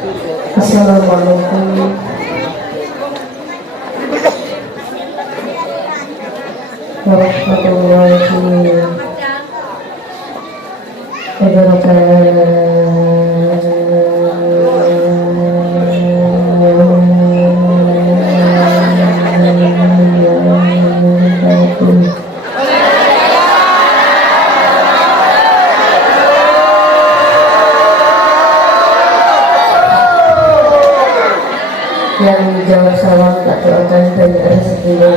Assalamualaikum warahmatullahi wabarakatuh. Yang menjawab salam tak doakan banyak rezekinya,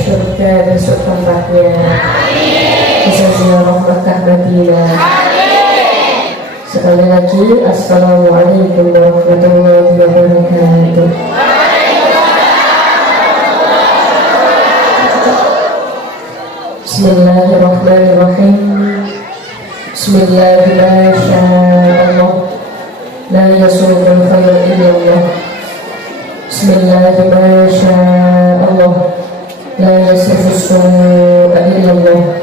surga besok tempatnya, bisa ziarah Makkah Madinah. Sekali lagi, assalamualaikum warahmatullahi wabarakatuh. Bismillahirrahmanirrahim. Bismillahirrahmanirrahim. La yasudul khair illallah. Bismillahirrahmanirrahim. La yasifus su'a illallah.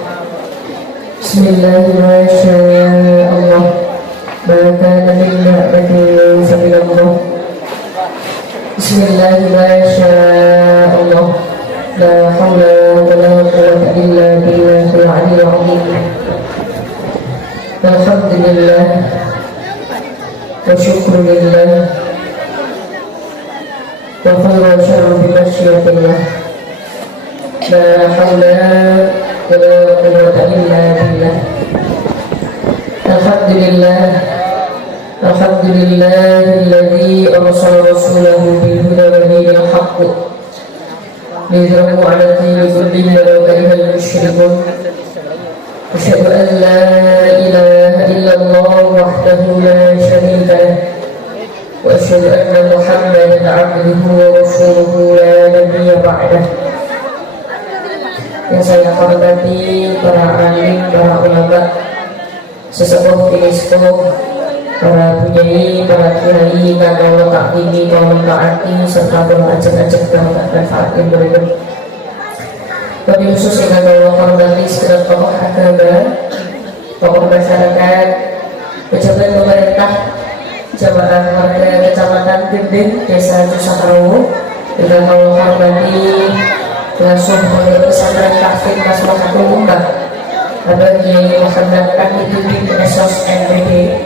Bismillahirrahmanirrahim. Maka nabi ni'matin sabillallah. Bismillahirrahmanirrahim. La hawla wa la quwwata illa billahil aliyyil azim. Alhamdulillah wa syukurillah wa khairu syarru bi masyiatillah. La hawla wa la quwwata illa billah. Alhamdulillah alladzi arsala rasulahu bil huda wa dinil haqq liyudhhirahu 'ala dini kullihi wa karihal musyrikun. Asyhadu an la ilaha illallah wahdahu la syarika lah wa asyhadu anna Muhammadan 'abduhu wa rasuluhu la nabiyya ba'dah. Yang saya hormati para alim, para ulama, sesepuh UNESCO, para punyai, para kiai, kalau taklimi, kalau taati, serta para ajak-ajak dalam manfaat yang berikut. Lebih khusus dengan Allah hormati segenap tokoh agama, tokoh masyarakat, pejabat pemerintah, jamaah warga Kecamatan Gending, Desa Cusahrawu, dengan Allah hormati langsung Pondok Pesantren Tahfiz Maslahatul Ummah, Abah Kiai Muhammad Akidudin Esos MPD.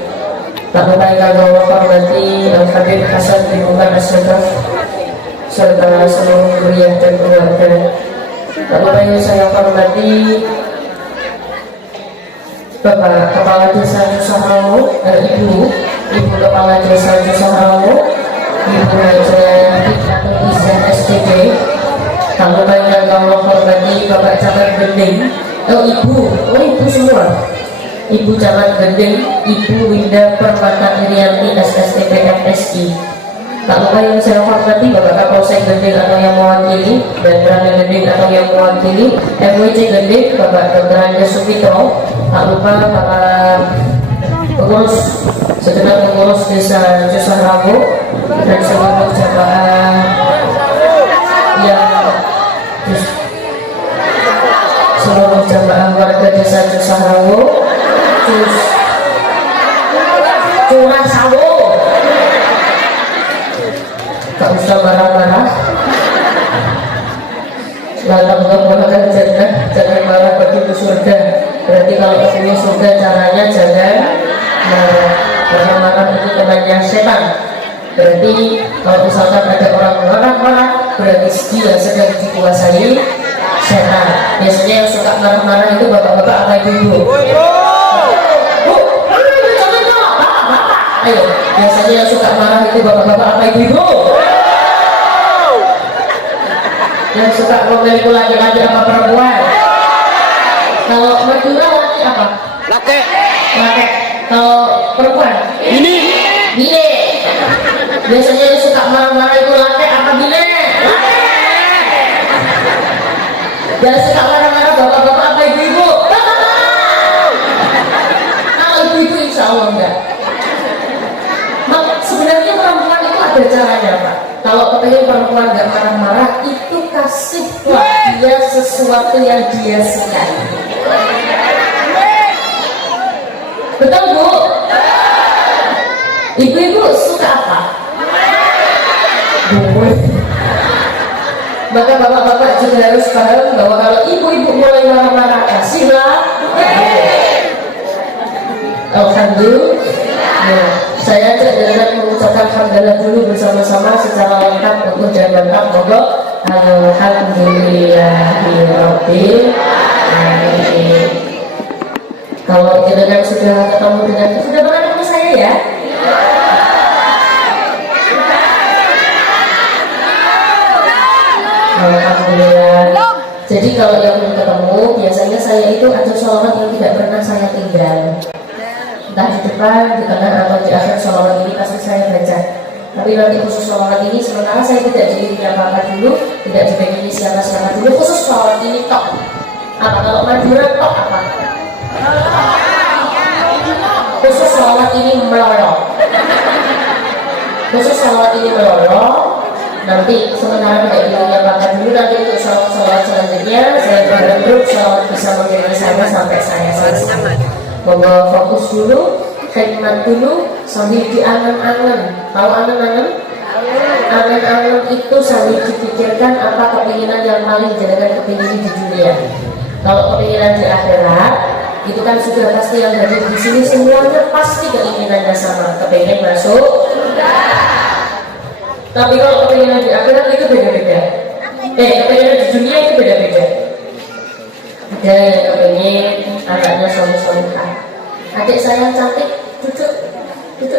Tak lupa yang Allah hormati Al-Habib Hasan bin Umar As-Sadaf serta seluruh zuriyah dan keluarga. Tak lupa yang saya hormati Bapak Kepala Desa Cusahrawu, Ibu Kepala Desa Cusahrawu, Ibu Haja Fitnatul Izzah SPD. Tak lupa yang Allah hormati Bapak Camat Gending, Ibu semua, Ibu Camat Gending, Ibu Winda Permata Irianti SSTP FSI. Tak lupa yang saya hormati Bapak Kapolsek Gending atau yang mewakili, dan Rangga Gending atau yang mewakili, MWC Gending Bapak Dr. Anja Supitro. Tak lupa para pengurus, segenap pengurus Desa Cusahrawu dan seluruh jamaah yang seluruh jamaah warga Desa Cusahrawu, Curah Sawo. Tak usah marah-marah. Lalu menggunakan jangan marah pergi ke surga. Berarti kalau ke surga caranya jangan marah. Karena marah itu temannya setan. Berarti kalau misalkan ada orang marah-marah, berarti dia sedang dikuasai setan. Biasanya yang suka marah-marah itu bapak-bapak atau ibu-ibu. Ayo, biasanya yang suka marah itu bapak-bapak atau ibu-ibu. Yang suka ngomel itu laki-laki apa perempuan? Kalau Madura laki apa? Laki. Kalau perempuan? Bini. Biasanya yang suka marah-marah itu laki apa bini? Yang suka marah-marah bapak-bapak apa ibu-ibu? Kalau ibu-ibu insya Allah enggak. Sebenarnya perempuan itu ada caranya Pak. Kalau kepengen perempuan gak marah-marah, itu kasihlah dia sesuatu yang dia sukai. Betul Bu? Ibu-ibu suka apa? Bubur. Maka bapak-bapak juga harus paham bahwa kalau ibu-ibu mulai marah-marah, kasihlah. Alhamdulillah. Nah, saya ajak dengan mengucapkan hamdalah dulu bersama-sama secara lengkap untuk dan lengkap. Monggo. Alhamdulillahirabbil alamin. Kalau jenengan sudah ketemu dengan sudah pernah ketemu saya ya? Alhamdulillah. Jadi kalau yang belum ketemu, biasanya saya itu ada sholawat yang tidak pernah saya tinggal. Entah di depan, di tengah, atau di akhir sholawat ini pasti saya baca. Tapi nanti khusus sholawat ini, sementara saya tidak diiringi apa-apa dulu, tidak dipengi siapa-siapa dulu, khusus sholawat ini tok. Apa? Kalau Madura tok apa? Khusus sholawat ini melorong. Khusus sholawat ini melorong. Nanti sementara tidak diiringi apa-apa dulu, nanti untuk sholawat selanjutnya saya bareng grup sholawat bisa mengiringi saya sampai saya selesai. Monggo fokus dulu, khidmat dulu, sambil diangan-angan. Tahu angan-angan? Angan-angan itu sambil dipikirkan apa keinginan yang paling jenengan kepingin di dunia. Kalau keinginan di akhirat, itu kan sudah pasti yang dari di sini semuanya pasti keinginannya sama, kepingin masuk. Tapi kalau keinginan di akhirat itu beda-beda. Keinginan di dunia itu beda-beda. Ada yang kepingin anaknya soleh-solehah. Adik saya cantik, duduk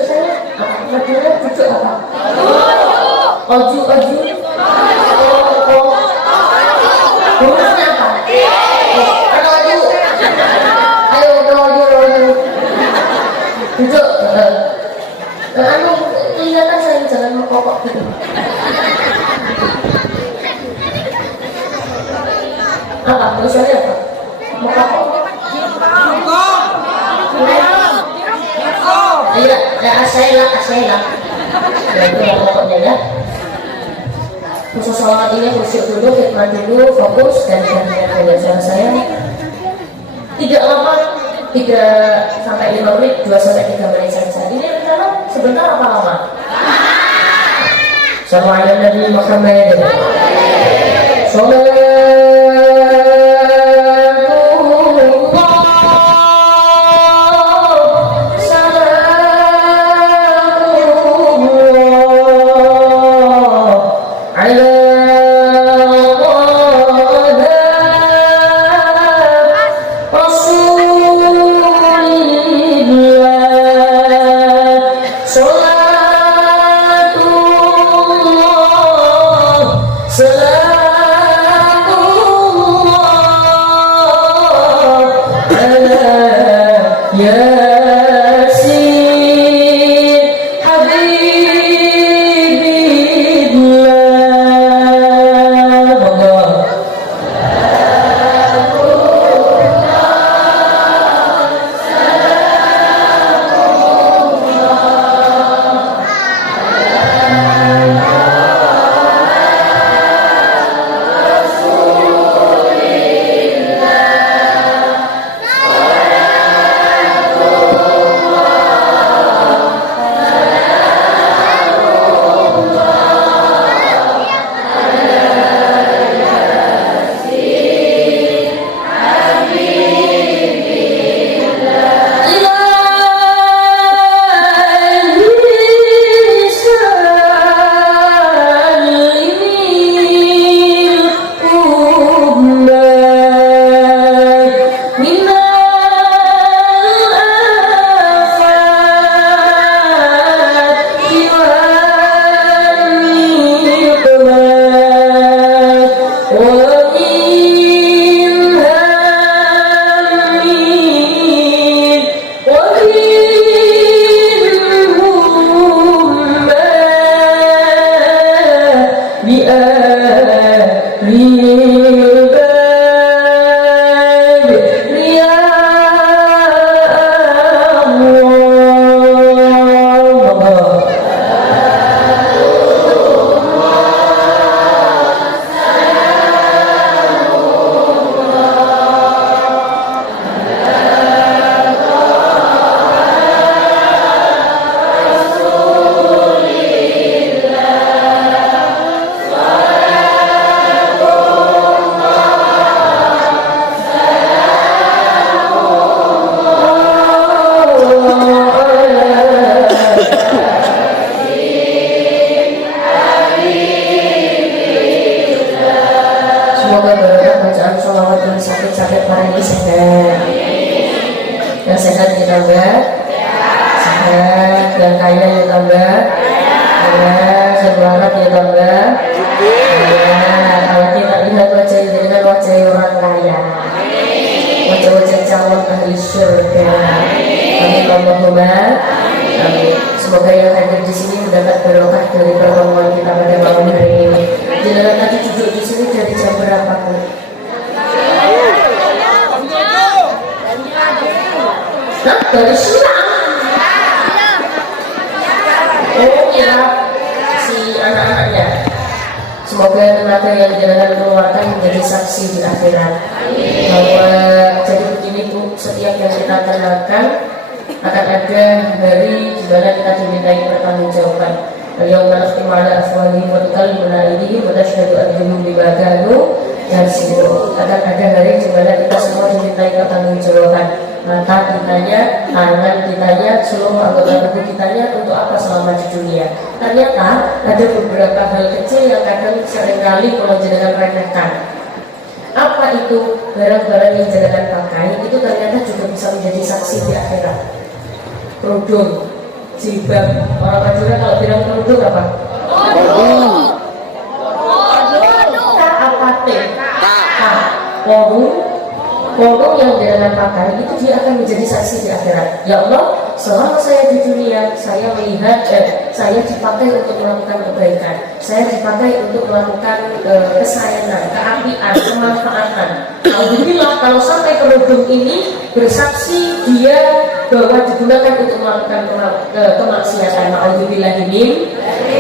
saya apa? Madura duduk apa? Oju. Hurufnya apa? Ada oju. Ayo oju. Duduk. Anu kelihatan saya jangan mengkokok gitu. Apa? Tulisannya apa? Mengkokok. Iya, asailah. Ya itu yang pokoknya ya. Khusus sholawat ini khusyuk dulu, khidmat dulu, fokus dan dengan suara saya. Tidak lama, 3 sampai 5 menit, 2 sampai 3 menit saja. Ini rencana sebentar apa lama? Sama ada Nabi Muhammad. Salam yang kaya ya tambah kaya, semangat ya tambah kaya. Kalau kita lihat wajah dengan wajah orang kaya, wajah-wajah calon ahli surga. Amin Allahumma amin. Semoga yang hadir di sini mendapat barokah dari pertemuan kita pada malam hari ini. Jenengan tadi duduk di sini dari jam berapa, Bu? Hah? Dari siang? Oh ya, si anak-anaknya. Semoga tenaga yang jenengan keluarkan menjadi saksi di akhirat. Bahwa jadi begini Bu, setiap yang kita kenakan akan ada hari di mana kita dimintai pertanggungjawaban. Al-yawma nakhtimu ala afwahihim wa tukallimuna aydihim wa tashhadu arjuluhum bima kanu yaksibun. Akan ada hari di mana kita semua dimintai pertanggungjawaban. Mata ditanya, tangan ditanya, seluruh anggota tubuh ditanya untuk apa selama di dunia. Ternyata ada beberapa hal kecil yang kadang seringkali kalau jenengan remehkan. Apa itu barang-barang yang jenengan pakai itu ternyata juga bisa menjadi saksi di akhirat. Kerudung, jilbab, orang Madura kalau bilang kerudung apa? K-A-P-T Kodong yang jenengan pakai itu dia akan menjadi saksi di akhirat. Ya Allah, selama saya di dunia, saya melihat saya dipakai untuk melakukan kebaikan, saya dipakai untuk melakukan kesayangan, keapian, kemanfaatan. Alhamdulillah kalau sampai kerudung ini bersaksi dia bahwa digunakan untuk melakukan kemaksiatan. Alhamdulillah ini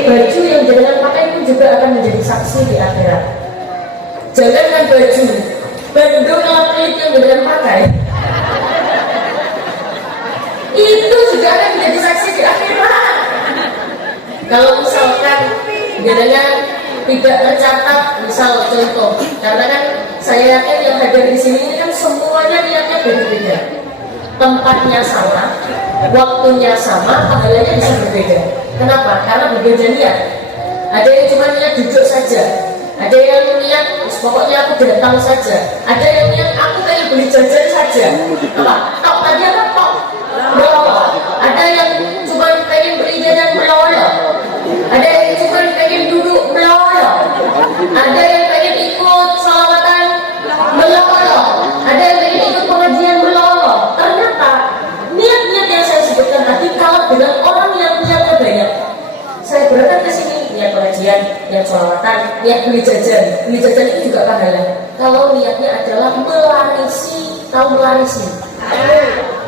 baju yang jenengan pakai pun juga akan menjadi saksi di akhirat. Jangankan baju, bandung lapis yang jenengan pakai itu juga akan menjadi saksi di akhirat. Kalau misalkan jenengan tidak tercatat, misal contoh, karena kan saya yakin yang hadir di sini ini kan semuanya niatnya berbeda, tempatnya sama, waktunya sama, pahalanya bisa berbeda. Kenapa? Karena berbeda niat. Ada yang cuma niat duduk saja, ada yang niat pokoknya aku datang saja, ada yang niat aku pengen beli jajan saja. Apa? Tok tadi apa? Tok melolong. Ada yang cuma pengen beli jajan melolong, ada yang cuma pengen duduk melolong, ada yang pengen ikut salawatan melolong, ada yang pengen ikut pengajian melolong. Ternyata niat-niat yang saya sebutkan tadi kalau dengan orang yang niatnya banyak, saya berangkat ke sini niat pengajian, niat sholawatan, niat beli jajan itu juga pahala. Kalau niatnya adalah melarisi, tahu melarisi?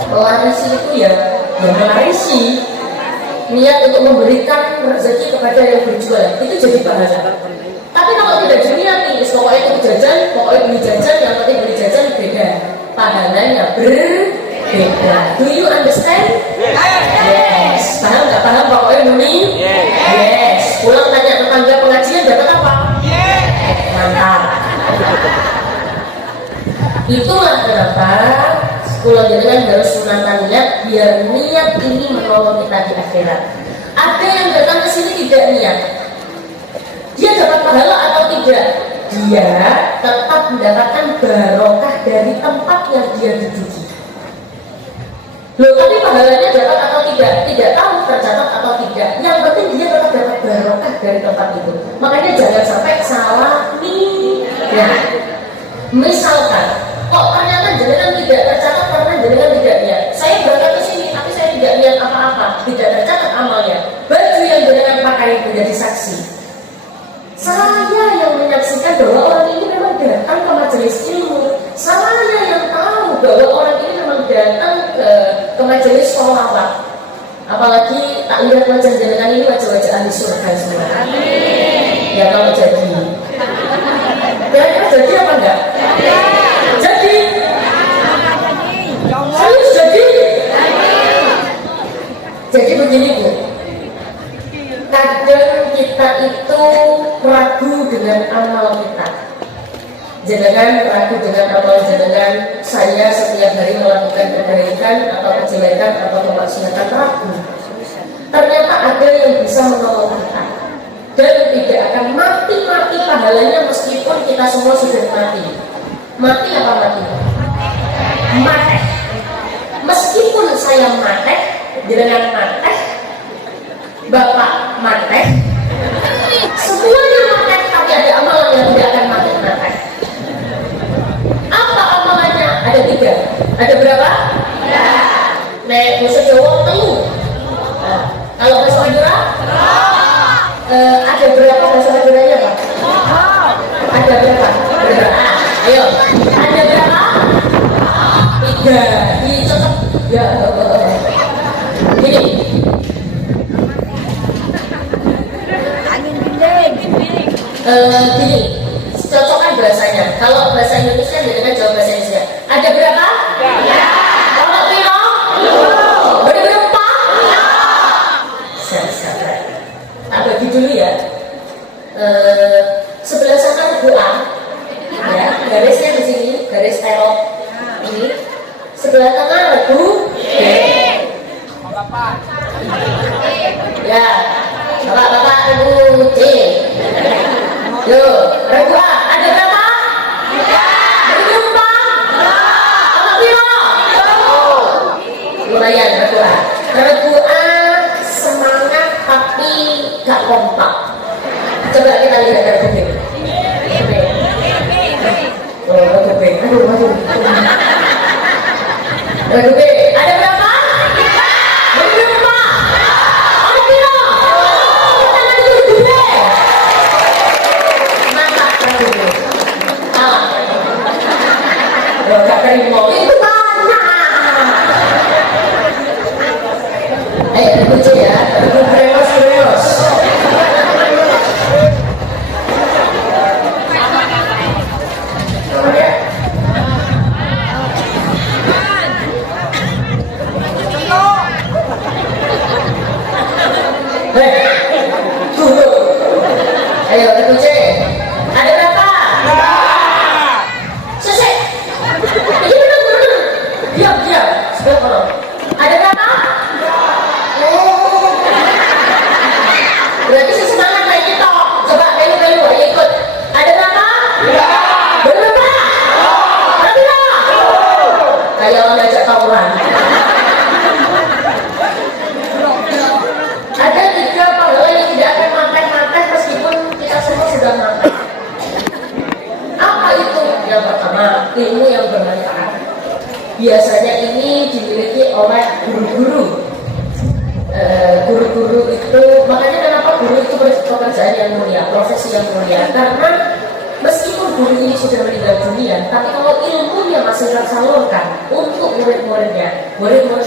Melarisi itu ya melarisi, niat untuk memberikan rezeki kepada yang berjual, itu jadi pahala. Tapi kalau tidak diniati, pokoknya itu jajan, pokoknya beli jajan, yang penting beli jajan, beda, pahalanya berbeda. Do you understand? Yes. Paham nggak paham? Pokoknya muni. Yes. Pulang tanya tetangga pengajian dapat apa? Mantap. Itulah kenapa sekolah jenengan harus sunatan niat, biar niat ini menolong kita di akhirat. Ada yang datang ke sini tidak niat, dia dapat pahala atau tidak? Dia tetap mendapatkan barokah dari tempat yang dia duduki. Loh, tapi pahalanya dapat atau tidak? Tidak tahu, tercatat atau tidak. Yang penting dia tetap dapat barokah dari tempat itu. Makanya jangan sampai salah niat. Misalkan, kok ternyata jenengan tidak tercatat karena jenengan tidak niat. Saya berangkat ke sini, tapi saya tidak niat apa-apa, tidak tercatat amalnya. Baju yang jenengan pakai menjadi saksi. Saya yang menyaksikan bahwa orang ini memang datang ke majelis ilmu. Saya yang tahu bahwa orang ini memang datang ke majelis sholawat. Apalagi tak lihat wajah jenengan ini wajah-wajah ahli surga semua. Ya kalau jadi, kira-kira jadi apa enggak? Jadi. Serius jadi. Jadi begini Bu. Kadang kita itu ragu dengan amal kita. Jenengan ragu dengan amal jenengan. Saya setiap hari melakukan kebaikan atau kejelekan atau kemaksiatan, ragu. Ternyata ada yang bisa menolong kita dan tidak akan mati-mati pahalanya meskipun kita semua sudah mati. Mati apa mati? Mati. Meskipun saya mati, jenengan mati, bapak mantek, semuanya mantek, tapi ada amalan yang tidak akan mantek. Apa amalannya? Ada 3. Ada berapa? Nek bahasa Jawa telu. Kalau bahasa Madura? Ada berapa bahasa Maduranya, Pak? Ada berapa? Ayo. Ada berapa? 3. Ini cocok. Ya. Gini. Gini. Cocokkan bahasanya. Kalau bahasa Indonesia dengan jawab bahasa Indonesia. Ada berapa? Ya. Kalau piro? Ada berapa? Siap. Tak bagi dulu ya. Sebelah sana buang. Ya, garisnya di sini, garis terok ini. Sebelah tengah regu ya, bapak regu C. Yo, regu A ada berapa? Regu 4. Apa piro? Lumayan regu A. Regu A semangat tapi gak kompak. Coba kita lihat regu B. Regu B. Aduh. Regu B, ada berapa? Regu 4. Ada piro? Kita lagi regu B. Mantap regu B. Gak terima. Itu mana? Regu C ya. Regu breos. Ayo, regu C. Ada berapa? Selesai. Ini benar. Diam. Sebelah kanan. Ada berapa? Berarti sesemangat kayak kita. Coba belu, ayo ikut. Ada berapa? Berapa? Berapa? Kayak orang ngajak tawuran. Ada 3 pahala yang tidak akan mantek meskipun kita semua sudah mantek. Apa itu? Yang pertama, ilmu yang bermanfaat. Biasanya ini dimiliki oleh guru-guru. Guru-guru itu, makanya kenapa guru itu pekerjaan yang mulia, profesi yang mulia. Karena meskipun guru ini sudah meninggal dunia, tapi kalau ilmunya masih tersalurkan untuk murid-muridnya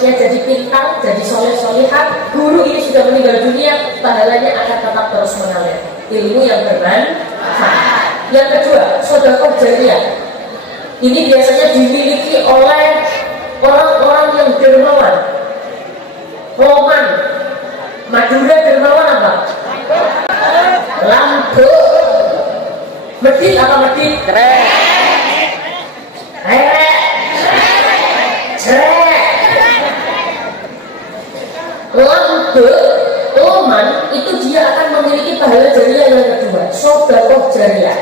jadi pintar, jadi soleh-solehan, guru ini sudah meninggal dunia, pahalanya akan tetap terus mengalir. Ilmu yang bermanfaat. Yang kedua, sedekah jariyah. Ini biasanya dimiliki oleh orang-orang yang dermawan. Roman, Madura dermawan apa? Lampu. Medit apa medit? Loman itu dia akan memiliki pahala jariah yang kedua, sedekah jariyah.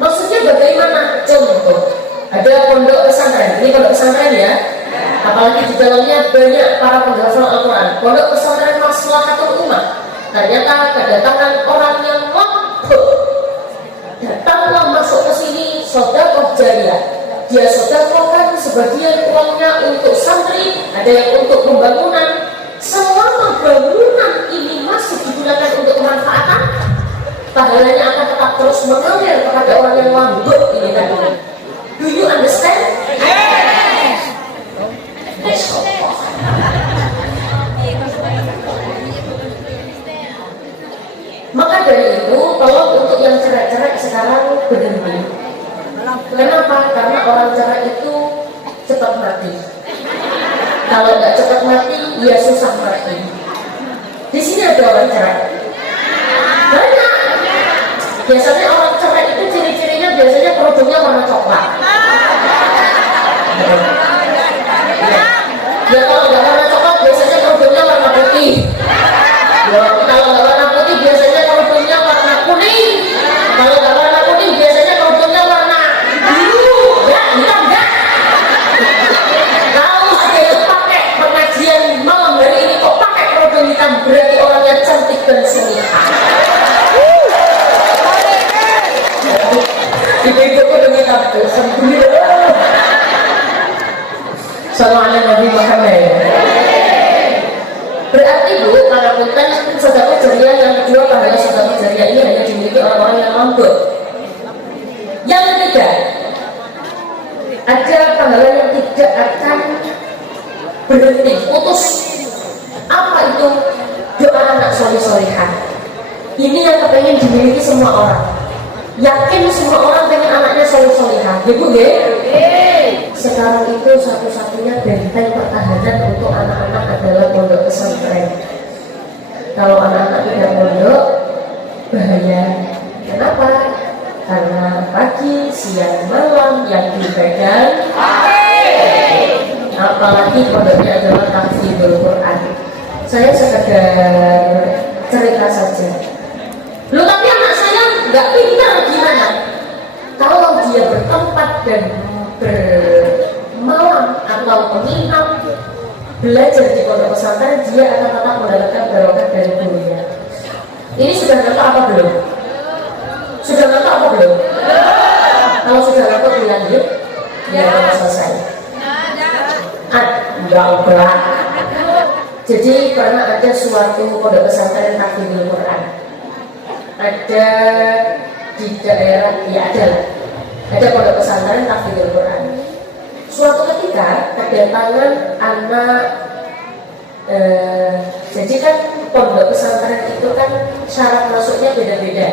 Maksudnya bagaimana? Contoh, ada pondok pesantren. Ini pondok pesantren ya. Apalagi di dalamnya banyak para penghafal Al-Quran. Pondok pesantren Maslahatul Ummah. Ternyata kedatangan orang yang mampu. Datanglah masuk ke sini sedekah jariyah. Dia sedekahkan sebagian uangnya untuk santri, ada yang untuk pembangunan. Selama bangunan ini masih digunakan untuk kemanfaatan, pahalanya akan tetap terus mengalir kepada orang yang lambut ini tadi. Do you understand? Yes. Maka dari itu, tolong untuk yang cerai-cerai sekarang berhenti. Kenapa? Karena orang cerai itu cepat mati. Kalau nggak cepat mati, ya susah mati. Di sini ada orang cerai. Banyak. Biasanya orang cerai itu ciri-cirinya biasanya kerudungnya warna coklat. Ya kalau nggak warna coklat, biasanya kerudungnya warna putih. Ya, kalau nggak warna putih, biasanya kerudungnya warna kuning. Kalau nggak warna kuning, biasanya kerudungnya warna biru. Ya, hitam enggak? Kalau ada yang pakai pengajian malam hari ini kok pakai kerudung hitam, berarti orangnya cantik konten sedekah jariah, yang kedua pahala sedekah jariah ini hanya dimiliki orang-orang yang mampu. Yang ketiga, ada pahala yang tidak akan berhenti, putus. Apa itu? Doa anak soleh-solehah. Ini yang kepengen dimiliki semua orang. Yakin semua orang pengen anaknya soleh-solehah. Ibu ya? Sekarang itu satu-satunya benteng pertahanan untuk anak-anak adalah pondok pesantren. Kalau anak-anak tidak pondok, bahaya. Kenapa? Karena pagi, siang, malam yang dipegang, apalagi pondoknya adalah tahfidzul Quran. Saya sekedar cerita saja. Loh, tapi anak saya nggak pintar gimana? Kalau dia bertempat dan bermalam atau menginap belajar di pondok pesantren, dia akan tetap mendapatkan barokah dari gurunya. Ini sudah ngerti apa belum? Sudah ngerti apa belum? Kalau sudah ngerti bilang yuk, biar kita selesai. Enggak. Jadi pernah ada suatu pondok pesantren tahfidzul Quran. Ada di daerah, ya ada pondok pesantren tahfidzul Quran. Suatu ketika kedatangan anak, jadi kan pondok pesantren itu kan syarat masuknya beda-beda.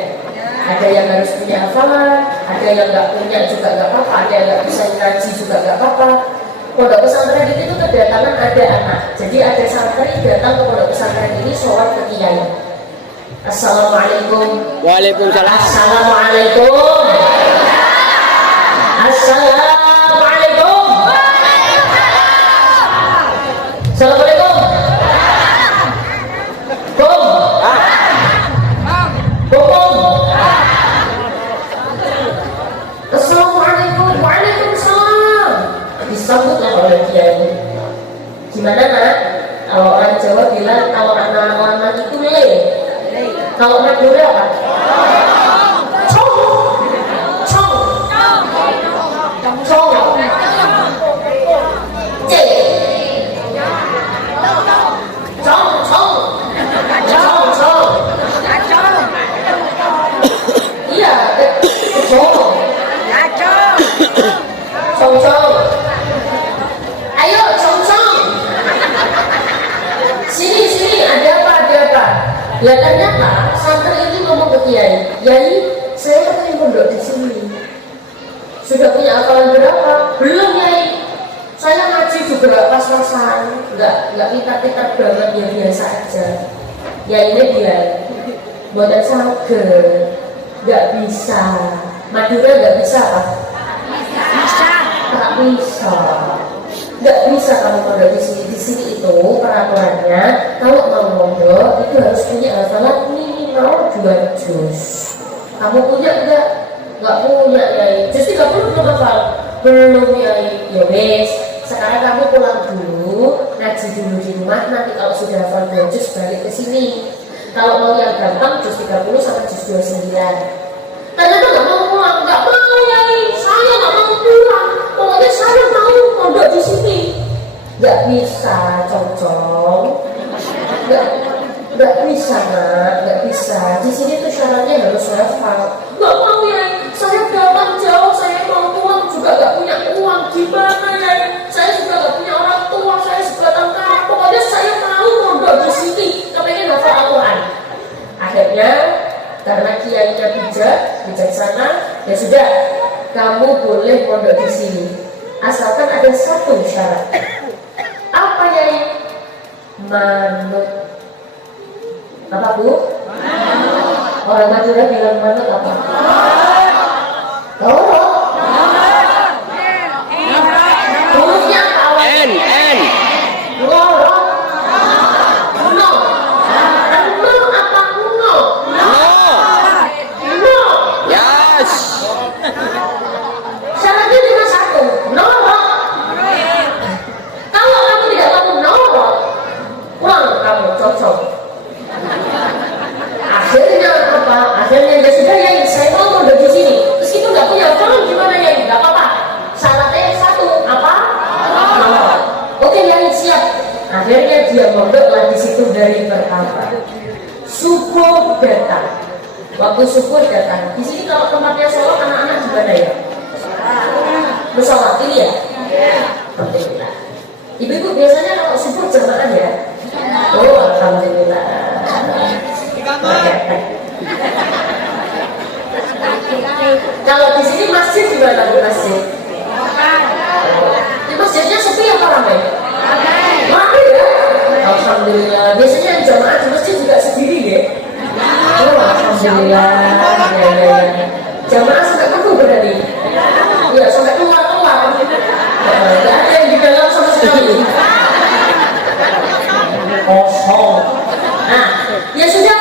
Ada yang harus punya hafalan, ada yang nggak punya juga nggak apa-apa, ada yang nggak bisa ngaji juga nggak apa-apa. Pondok pesantren itu kedatangan ada anak. Jadi ada santri datang ke pondok pesantren ini sholat ke kiai. Assalamualaikum. Waalaikumsalam. Assalamualaikum. Assalamualaikum. Assalamualaikum. Kum. Kum. Assalamualaikum. Waalaikumsalam. Disambutlah oleh kiai. Gimana nak? Kalau orang Jawa bilang kalau anak orang itu le. Kalau Madura apa? Cong. Cong. Cong. C. Cong. Cong. Cong. Cong. Iya, cong. Cong. Cong. Ayo, cong. Cong. Sini, ada apa? Ya ternyata santri ini ngomong ke kiai, "Yai, saya pengen pondok di sini. Sudah punya hafalan berapa? Belum, Yai. Saya ngaji juga pas-pasan, nggak pintar-pintar banget, ya biasa aja." Ya ini dia, buatan sager, nggak bisa. Madura nggak bisa apa? Tak bisa. Nggak bisa kamu pondok di sini. Di sini itu peraturannya kalau mau pondok itu harus punya hafalan minimal 2 juz. Kamu punya nggak? Nggak punya, ya. Juz 30 belum hafal? Belum, ya. Ya wes. Sekarang kamu pulang dulu, ngaji dulu di rumah. Nanti kalau sudah hafal 2 juz balik ke sini. Kalau mau yang gampang juz 30 sampai juz 29. Ternyata nggak mau pulang, nggak mau, ya. Saya nggak mau pulang. Pokoknya saya mau pondok di sini. Nggak bisa, cocok. Nggak bisa, nak. Nggak bisa. Di sini tuh syaratnya harus hafal. Nggak mau, ya. Saya datang jauh, saya mau pulang juga nggak punya uang. Gimana, ya? Saya juga nggak punya orang tua. Saya sebatang kara. Pokoknya saya mau pondok di sini. Kepengen hafal Al-Quran. Akhirnya karena kiainya bijaksana, ya sudah, kamu boleh pondok di sini. Asalkan ada satu syarat. Apa, Yai? Manut. Apa, Bu? Orang Madura bilang manut apa? Lorok. Hurufnya apa awalnya? N. Lorok. No. No apa kuno? No. Yes. Syaratnya cuma satu. Norok. Kalau kamu tidak tahu norok, pulang kamu, cocok. Akhirnya apa? Akhirnya ya sudah, ya saya mau pondok di sini. Meskipun nggak punya hafalan Subuh datang. Waktu subuh datang. Di sini kalau tempatnya sholat anak-anak di mana ya? Musola ini ya? Alhamdulillah. Ibu-ibu biasanya kalau subuh jamaah ya? Oh, alhamdulillah. Kalau di sini masjid gimana bu masjid? Di masjidnya sepi apa ramai? Ramai ya? Alhamdulillah. Biasanya jamaah di masjid juga sendiri ya? Oh, alhamdulillah. Ya. Jamaah sampai penuh berarti? Ya, sampai keluar. Tidak ada yang di dalam sama sekali. Kosong. Nah, ya sudah.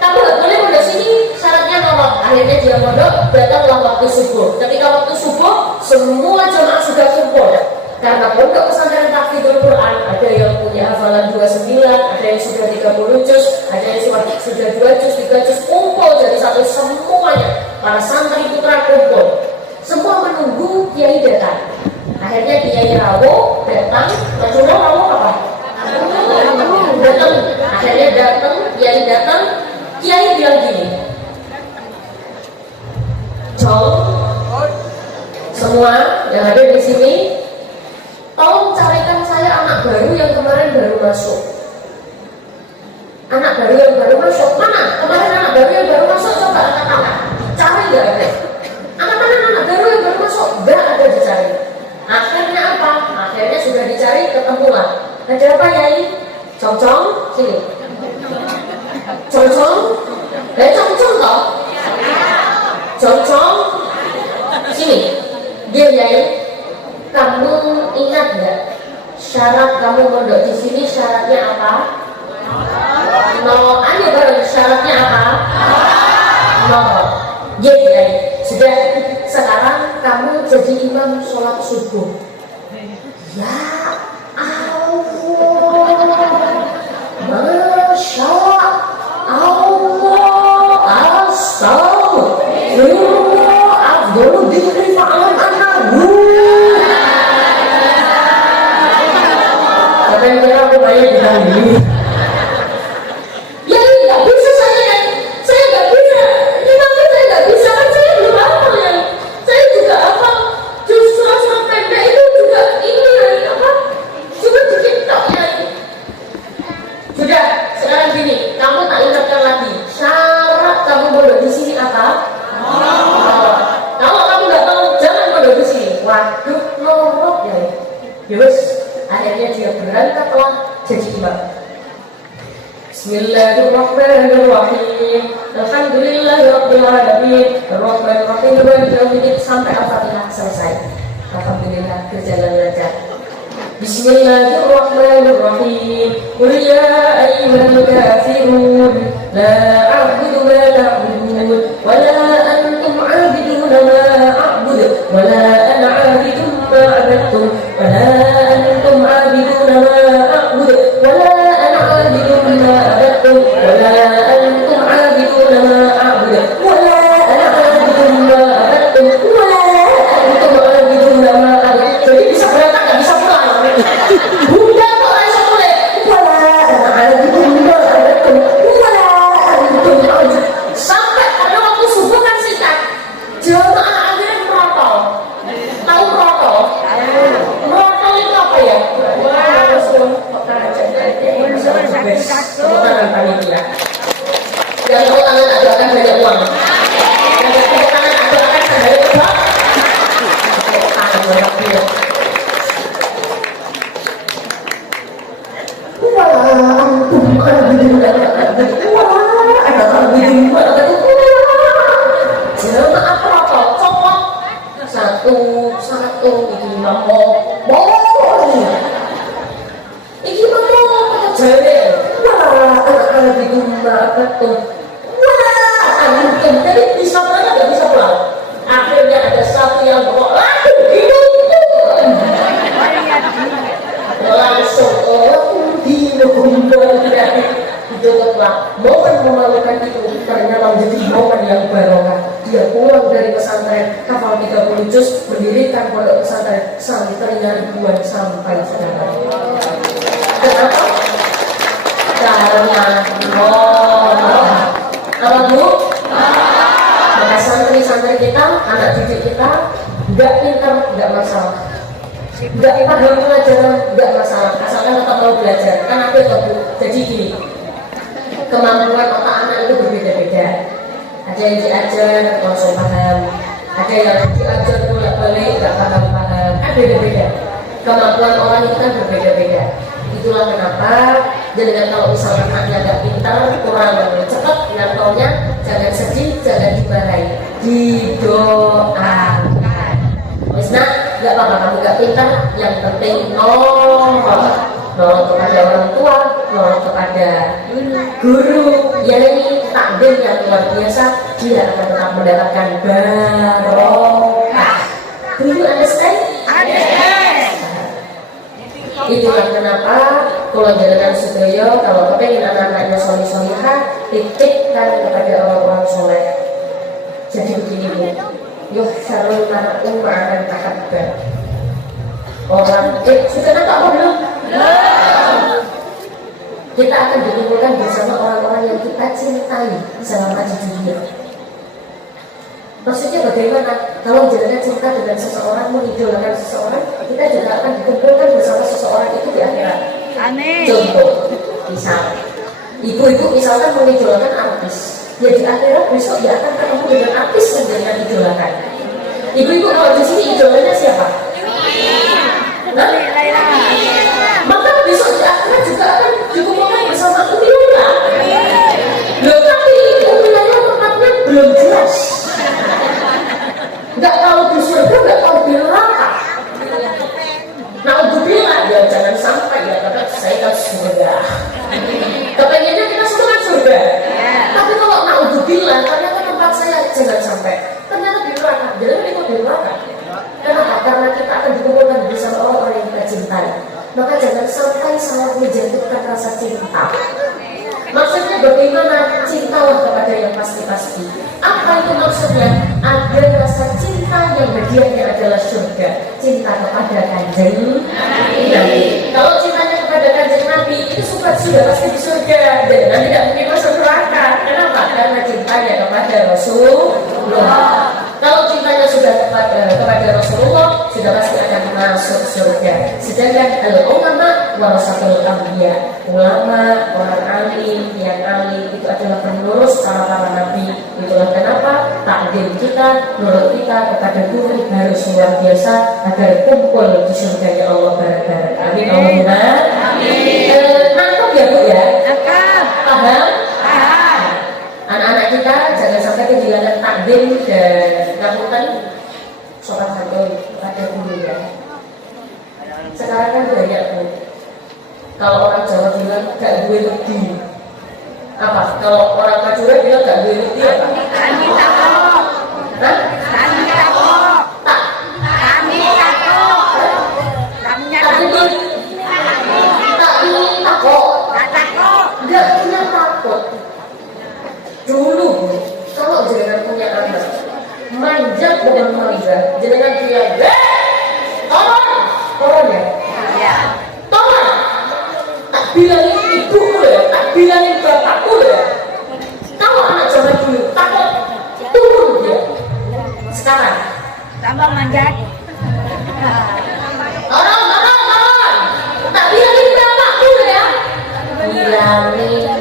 Kamu nggak boleh mondok sini, syaratnya nomor. Akhirnya dia mondok, datanglah waktu subuh. Ketika waktu subuh, semua jemaah sudah kumpul. Karena pondok pesantren Tahfidzul Quran, ada yang punya hafalan 29, ada yang sudah 30 juz, ada yang sudah 2 juz, 3 juz, kumpul jadi satu semuanya. Para santri putra kumpul. Semua menunggu Kiai datang. Akhirnya Kiai Rawo datang, maksudnya Rawo apa? Datang. Akhirnya datang, Kiai datang. Kiai bilang gini, Jom, semua yang ada di sini, tolong carikan saya anak baru yang kemarin baru masuk. Anak baru yang baru masuk mana? Kemarin anak baru yang baru masuk coba angkat tangan. Cari nggak ada? Anak baru yang baru masuk nggak ada dicari. Akhirnya apa? Akhirnya sudah dicari ketemulah. Ada apa Yai? Cong-cong, sini. Cong-cong, cong-cong toh? Cong-cong, sini. Dia Yai, kamu ingat nggak syarat kamu mondok di sini syaratnya apa? No, ayo bareng syaratnya apa? No. Yai, sudah. Sekarang kamu jadi imam sholat subuh. Ya Allah, Masya Allah, Astagfirullah, afdalu dzikri fa'alam annahu. Siapa yang kira aku banyak bilang ini? Ya nggak bisa saya nggak bisa. Gimana saya nggak bisa kan saya belum hafal ya. Saya juga hafal justru surat pendek itu juga ini apa? Cuma dikit tok ya. Sudah, sekarang gini, kamu tak ingatkan lagi. Syarat kamu mondok di sini apa? Kalau kamu nggak tahu, jangan mondok di sini. Waduh, norok ya. Yus, akhirnya dia berangkatlah jadi imam. Bismillahirrahmanirrahim. Alhamdulillahirabbil alamin. Arrahmanirrahim. Maliki yaumiddin sampai Al-Fatihah selesai. Alhamdulillah berjalan lancar. Bismillahirrahmanirrahim. Qul ya ayyuhal kafirun la a'budu ma ta'budun wa la antum 'abiduna ma a'budu wa la ana 'abidun ma 'abadtum wa la antum 'abiduna ma a'budu wa la ana 'abidun ma 'abadtum wa la antum 'abiduna ma a'budu wa la ana 'abidun ma 'abadtum wa la antum 'abiduna ma 'abadtum. Jadi bisa berangkat enggak bisa pulang. Bunda kok bisa mulai. Wala ana 'abidun ma 'abadtum wa la antum 'abidun. Sampai pada waktu subuh kan sikat. Jamaah akhirnya merotol. Tahu merotol? Merotol itu apa ya? Wah, Rasul kok aja. Tangan panitia. Yang tepuk tangan ada akan banyak uang. Yang tepuk tangan ada akan banyak uang. Tepuk tangan banyak uang. Wah, antum abidun wah, ada abidun jemaah protol copot satu iki mampo iki mampo jare wah anak abidun betul wah antum jadi bisa pulang nggak bisa pulang. Akhirnya ada satu yang bawa hidup langsung ditutuplah. Momen memalukan itu ternyata menjadi momen yang barokah. Dia pulang dari pesantren hafal 30 juz, mendirikan pondok pesantren sampai ribuan sampai sekarang. Kenapa? caranya apa Bu? Maka santri-santri kita, anak didik kita nggak pintar, nggak masalah, nggak paham pelajaran, nggak masalah, asalkan tetap mau belajar. Kan aku itu Bu, jadi gini, kemampuan otak anak itu berbeda-beda. Ada yang diajar langsung paham, ada yang diajar bolak-balik nggak paham-paham, kan beda-beda. Kemampuan orang itu kan berbeda-beda. Itulah kenapa jadi kalau misalnya anaknya nggak pintar, kurang cepat ngantornya, jangan sedih, jangan dimarahi, didoakan. Nah, nggak apa-apa kamu nggak pintar, yang penting nolong kepada orang tua, nolong kepada guru. Ya ini takdir yang luar biasa, dia akan tetap mendapatkan barokah. Do you understand? Itulah kenapa kalau jalan Sudoyo, kalau kepengen anak-anaknya soleh-solehah, titipkan kepada orang-orang soleh. Jadi begini Bu, yuhsyarul mar'u ma'aman tahabba. Orang sudah nampak apa belum? Kita akan dikumpulkan bersama orang-orang yang kita cintai selama di dunia. Maksudnya bagaimana? Kalau jalan cinta dengan seseorang, mengidolakan seseorang, kita juga akan dikumpulkan bersama seseorang itu di akhirat. Amin. Contoh, misal ibu-ibu misalkan mengidolakan artis, ya di akhirat besok dia akan ketemu dengan artis yang dia idolakan. Ibu-ibu kalau di sini idolanya siapa? Nah, maka besok di akhirat juga akan dikumpulkan bersama Umi Laila. Loh, tapi Umi Laila tempatnya belum jelas. Nggak tahu di surga, nggak tahu di neraka. Nah, untuk bilang ya jangan sampai ya, karena saya kan surga. Kepengennya kita semua kan surga. Tapi kalau naudzubillah, ternyata tempat saya jangan sampai. Ternyata di neraka, jangan ikut di neraka. Kenapa? Karena kita akan dikumpulkan bersama orang-orang yang kita cintai. Maka jangan sampai salah menjatuhkan rasa cinta. Maksudnya bagaimana? Cintalah kepada yang pasti-pasti. Apa itu maksudnya? Ada rasa cinta yang hadiahnya adalah surga. Cinta kepada Kanjeng Nabi. Kalau cintanya kepada Kanjeng Nabi itu sudah pasti di surga. Dan nanti tidak mungkin masuk neraka. Kenapa? Karena cintanya kepada Rasulullah. Kalau cintanya sudah kepada Rasulullah, sudah pasti akan masuk surga. Sedangkan al-ulama warasatul anbiya, ulama, orang alim, yang alim itu adalah penerus para nabi. Itulah kenapa takdir kita, nurut kita kepada guru harus luar biasa agar kumpul di surganya Allah bareng-bareng. Amin. Allahumma amin. Nangkep ya Bu ya? Paham? Anak-anak kita jangan sampai kehilangan takdir dan ngapunten sholat hadoi pada guru ya. Sekarang kan banyak Bu. Kalau orang Jawa bilang gak gue lebih. Apa? Kalau orang Madura bilang gak gue lebih apa? Kami takut. Hah? Kami takut. Tak. Kami takut. Kami takut. Tak ini takut. Tak takut. Gak punya takut. Dulu kalau jenengan punya anak manjat dengan manja, jenengan bilang, tolong ya, Ya. tolong, tak bilangin ibuku ya, tak bilangin bapakku ya. Kalau anak zaman dulu takut turun dia. Sekarang Tambah manjat. tolong, tak bilangin bapakku ya. Bilangin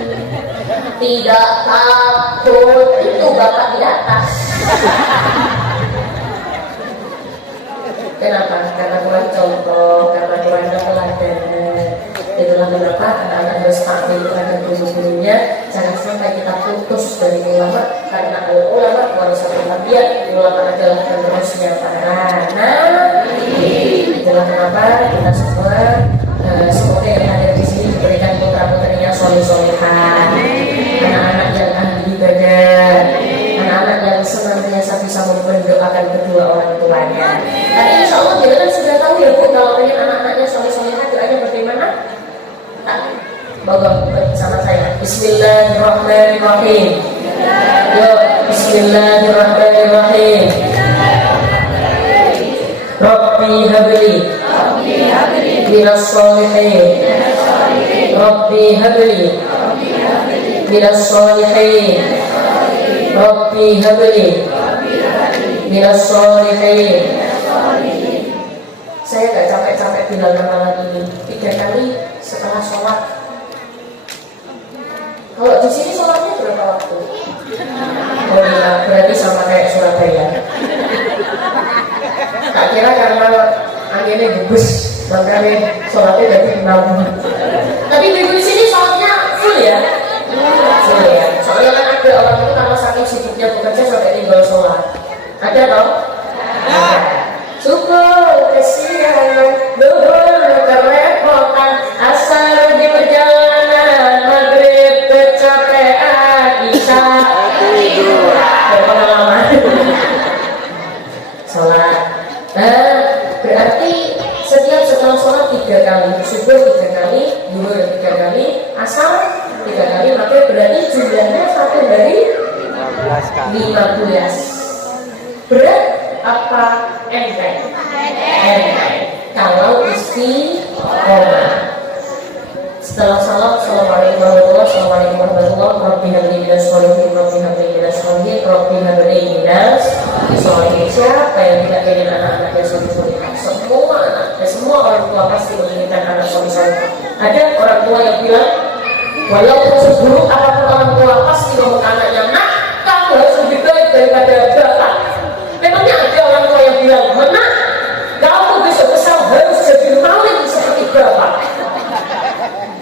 tidak takut, itu bapak di atas. Kenapa? Karena kurang contoh, karena kurang teladan. Itulah kenapa anak-anak harus tampil kepada guru-gurunya. Jangan sampai kita putus dari ulama, karena ulama warasatul anbiya, ulama adalah penerusnya para nabi. Itulah kenapa kita semua semoga yang hadir di sini diberikan putra-putrinya soleh-solehan, anak-anak yang ahli ibadah, anak-anak yang senantiasa bisa mendoakan kedua orang tuanya. Tapi insya Allah kita kan sudah tahu ya Bu, kalau pengen anak-anaknya soleh-solehan doanya bagaimana? Bagus bersama saya. Bismillahirrahmanirrahim. Yo, Bismillahirrahmanirrahim. Rabbi habli minas sholihin Rabbi habli minas sholihin. Rabbi habli minas sholihin. Saya gak capek-capek bilang ramalan ini 3 kali setelah sholat. Kalau di sini sholatnya berapa waktu? Oh iya, berarti sama kayak Surabaya. Tak kira karena anginnya gebus, makanya sholatnya dari 6. Tapi di sini sholatnya full ya? Full ya. Soalnya kan ada orang itu karena saking sibuknya bekerja sampai tinggal sholat. Ada toh? Subuh kesian, duhur kerepotan, asar di perjalanan, maghrib kecapean, isya tidur. Berpengalaman. Sholat. Berarti setiap setelah sholat 3 kali, subuh 3 kali, duhur 3 kali, asar 3 kali, maka berarti jumlahnya satu dari 15. Berat apa enteng? Enteng. Kalau istiqomah. Setelah salam, assalamualaikum warahmatullahi wabarakatuh. Rabbi habli minas sholihin, Rabbi habli minas sholihin, Rabbi habli minas sholihin. Siapa yang tidak ingin anak-anaknya soleh-soleh? Semua anak dan semua orang tua pasti menginginkan anak soleh-soleh. Ada orang tua yang bilang, walaupun seburuk apapun orang tua pasti ngomong anaknya, nak, kamu harus lebih baik daripada bapak. Memangnya ada orang tua yang bilang, nak, kamu besok besar harus jadi maling seperti bapak.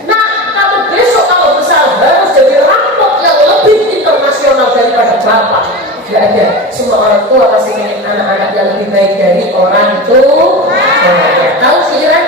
Nah, kamu besok kalau besar harus jadi rampok yang lebih internasional daripada bapak. Tidak ada. Semua orang tua pasti ingin anak-anak yang lebih baik dari orang tua. Tahu sih kan?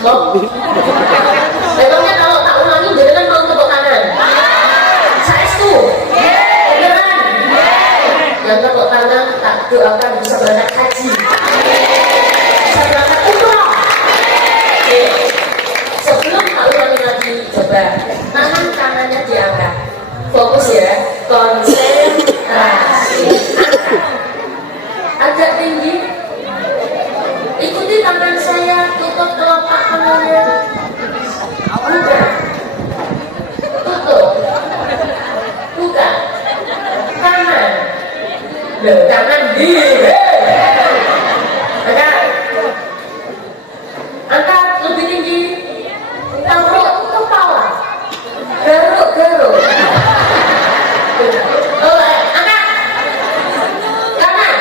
Mau? Memangnya kalau tak ulangi jangan mau tepuk tangan. Saya itu beneran. Yang tepuk tangan tak doakan bisa berangkat haji, bisa berangkat umroh. Oke. Sebelum tak ulangi lagi, coba tangan kanannya diangkat. Fokus ya, konsentrasi. Agak tinggi. Ikuti tangan saya, tutup kelopak tangannya. Buka. Tutup. Buka. Kanan. Loh, kanan di. Angkat. Angkat lebih tinggi. Taruh kepala. Garuk-garuk. Oh, angkat. Kanan.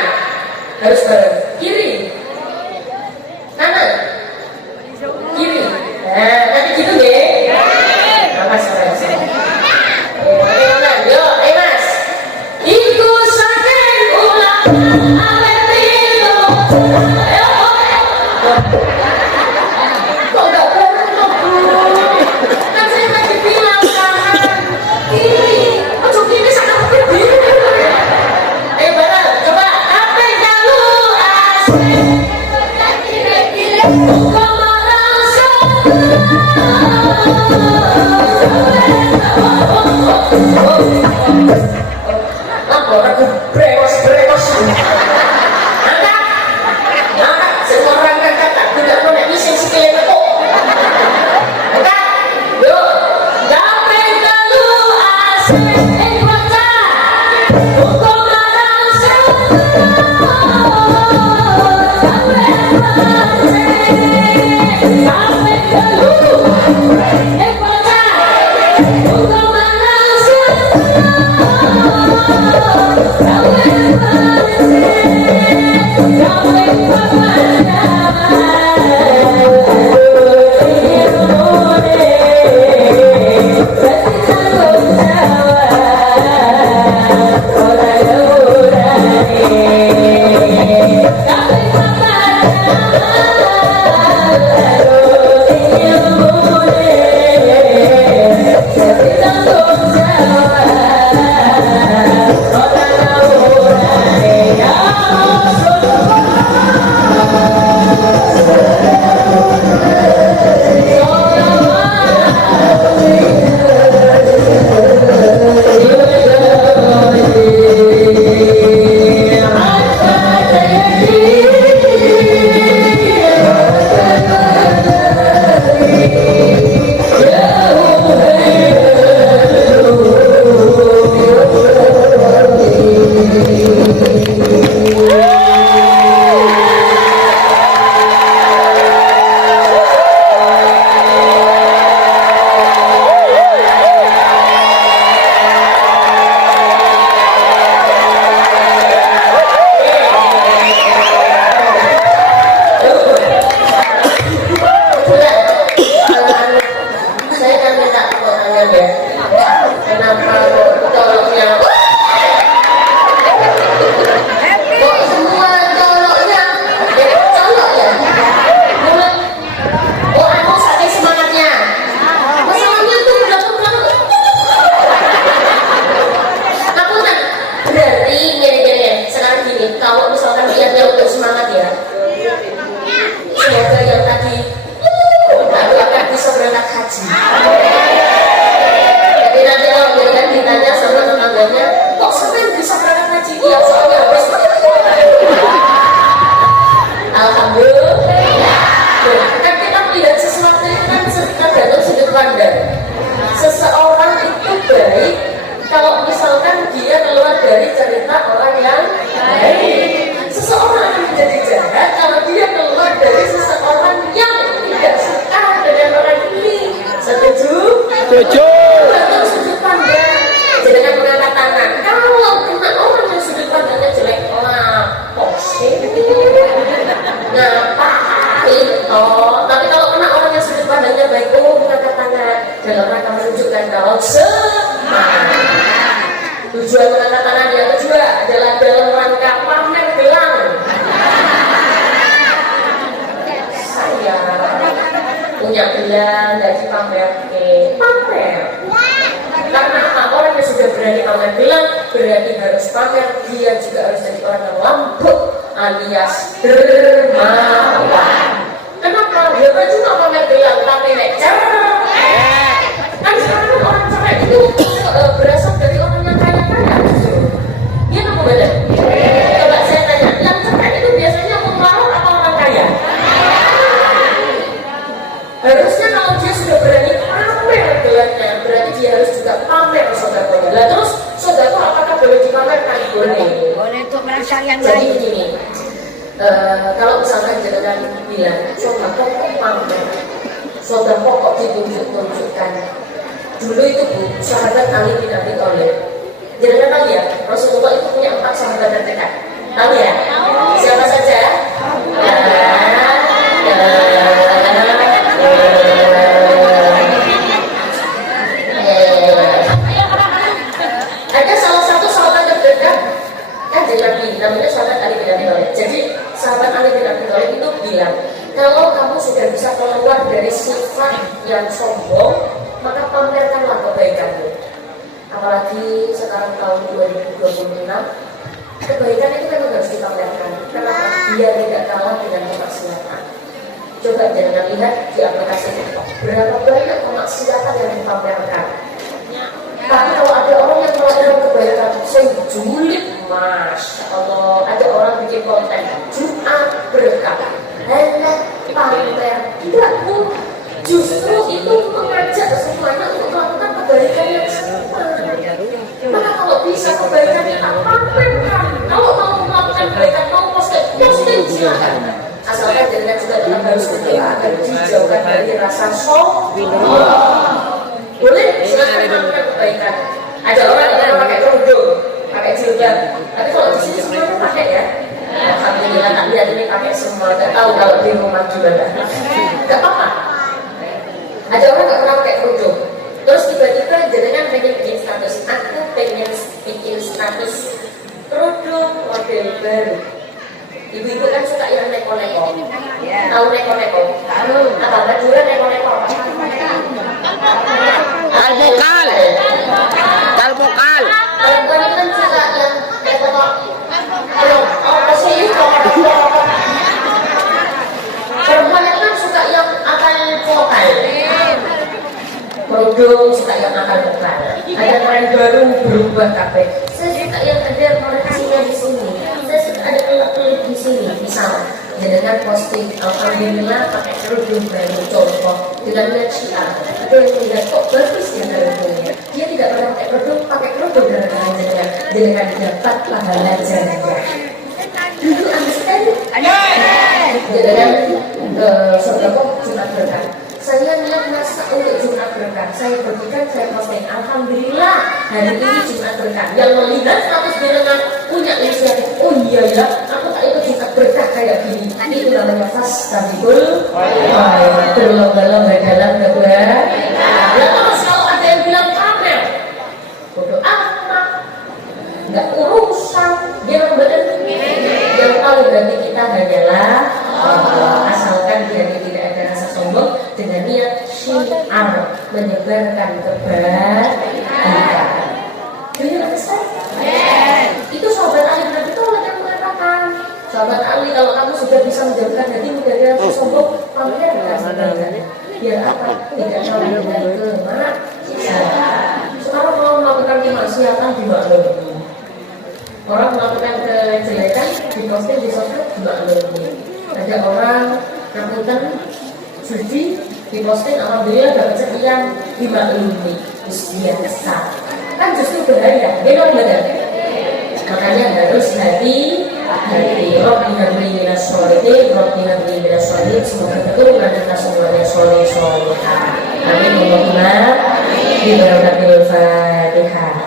Harus bareng. Kiri. Kanan. Kiri. Nah, nanti gitu deh. Mas. Yo, Mas. Iku saking ulang awet itu. Kok enggak beruntung, Bu? Kan saya tadi bilang kanan, kiri. Ojo kiri sana kiri. Bareng, coba apa kalu asik. Kok merasa orang brewos angkat semua orang angkat tidak punya misi sekali itu angkat yuk gapai kalu asik bocah hukum merasa gapai kalu bocah hukum merasa Setuju. Untuk sudut pandang, jangan mengangkat tangan. Kalau kena orang yang sudut pandangnya jelek, lapos. Ngapain? Oh, tapi kalau kena orang yang sudut pandangnya baik, mengangkat tangan dalam rangka menunjukkan kalau semangat. Tujuan mengangkat tangan yang kedua adalah dalam rangka pamer gelang. Saya punya gelang nggak dipamer, pamer. Karena apa? Orang yang sudah berani pamer gelang berarti harus pamer, dia juga harus jadi orang yang lembut alias dermawan. Kenapa? Dia kan cuma pamer gelang tapi lecet. Kan sekarang orang cerai itu berasal dari orang yang kaya-kaya justru. Dia nggak beda. Coba saya tanya, yang cerai itu biasanya pemelarat atau orang kaya? Harusnya kalau dia sudah berani pamer gelangnya, berarti dia harus juga pamer sodakonya. Lah terus sodako apakah boleh dipamerkan? Boleh. Boleh untuk merasa yang Jadi lain. begini, kalau misalkan jangan bilang sodako kok pamer, sodako kok ditunjuk-tunjukkan. Dulu itu Bu, sahabat Ali bin Abi Thalib. Jangan tahu ya, Rasulullah itu punya 4 sahabat terdekat. Tahu ya? Siapa saja? Ada salah satu sahabat terdekat kanjeng Nabi, namanya sahabat Ali bin Abi Thalib. Jadi sahabat Ali bin Abi Thalib itu bilang, kalau kamu sudah bisa keluar dari sifat yang sombong, maka pamerkanlah kebaikanmu. Apalagi sekarang tahun 2026, kebaikan itu memang harus dipamerkan. Kenapa? Dia tidak kalah dengan kemaksiatan. Coba jangan lihat di aplikasi TikTok, berapa banyak kemaksiatan yang dipamerkan. Tapi kalau ada orang yang melakukan kebaikan, saya julid, Masya Allah. Ada orang bikin konten Jumat berkah, hanya pamer. Tidak Bu, justru itu mengajak semuanya untuk melakukan kebaikan yang sama. Maka kalau bisa kebaikan kita pamerkan. Kalau mau melakukan kebaikan, mau posting silakan. Asalkan dengan juga tetap harus berdoa agar dijauhkan dari rasa sombong. Boleh silakan melakukan kebaikan. Ada orang yang pakai kerudung, pakai jilbab, tapi kalau di sini semuanya pakai ya. Alhamdulillah tak lihat ini pakai semua. Gak tahu kalau di rumah gimana. Gak apa-apa. Ada orang gak pernah pakai kerudung, terus tiba-tiba jenengan pengen bikin status, aku pengen bikin status kerudung model baru. Ibu-ibu kan suka yang neko-neko. Tahu neko-neko? Tahu. Apa bajuran neko-neko? Kalbokal. Kalbokal. Perempuan itu kan suka yang neko-neko. Apa sih? Perempuan itu kan suka yang akal vokal. Kerudung suka yang akal vokal. Ada tren baru berubah kabeh. Saya suka yang ada koreksinya di sini. Saya suka ada kelip-kelip di sini. Misal, dengan posting alhamdulillah pakai kerudung baru contoh dengan lihat syiar. Ada yang tidak kok bagus ya kerudungnya. Dia tidak pernah pakai kerudung dengan dapat pahala jariah. Itu understand? Dengan sedekah Jumat berkah. Saya niat masak untuk Jumat berkah. Saya bagikan, saya posting. Alhamdulillah hari ini Jumat berkah. Yang melihat status jenengan punya inisiatif. Oh iya ya, aku tak ikut Jumat berkah kayak gini. Itu namanya fastabikul khairat. Berlomba-lomba dalam kedua. Ya terus kalau ada yang bilang pamer, bodoh amat, nggak urusan. Dia benar. Yang tahu berarti kita hanyalah asalkan dia tidak ada rasa sombong dengan niat syiar menyebarkan kebaikan. Jadi understand? Itu sahabat Ali bin Abi Thalib yang mengatakan, sahabat Ali, kalau kamu sudah bisa menjauhkan hatimu dari rasa sombong, pamerkan. Biar apa? Tidak mau dengan kemaksiatan. Sekarang kalau melakukan kemaksiatan dimaklumi. Orang melakukan kejelekan diposting di sosmed dimaklumi. Ada orang rambutan judi diposting, alhamdulillah dapat sekian, dimaklumi. Biasa. Kan justru bahaya, benar benar. Makanya harus hati-hati. Rabbina beri minas sholihin, Rabbina beri minas sholihin. Semoga keturunan kita semuanya sholih-sholihah. Amin. Allahumma bi barakatil Fatihah.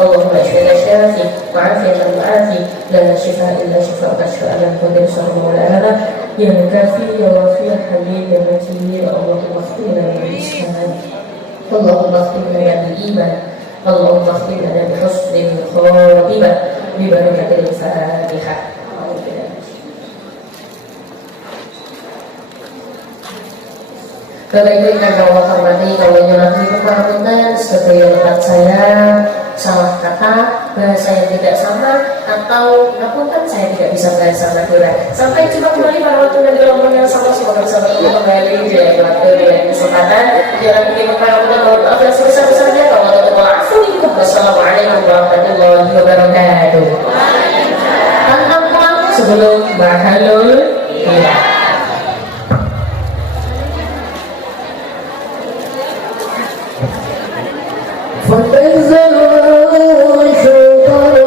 اللهم اشفنا الشافي وعافية المعافي لا شفاء الا شفاءك شفاء لا يقدر سقما ولا هدى يا كافي يا وافي يا حبيب يا متين اللهم اغفر لنا بالاسلام اللهم اغفر لنا بالايمان اللهم اغفر لنا بحسن الخاتمه ببركه الفاتحه. Bapak-ibu yang Allah hormati, kalau nyuruh para punten, sebagai tempat saya salah kata, bahasa yang tidak sama, atau ngapunten saya tidak bisa bahasa Madura. Sampai jumpa kembali pada waktu dan gelombang yang sama, semoga bersama kembali di waktu dan kesempatan. Jangan bikin para punten mohon maaf yang sebesar-besarnya. Kalau wassalamualaikum warahmatullahi wabarakatuh. Tanpa sebelum bahalul ya. فَتَنْزَلُوا شُكْرًا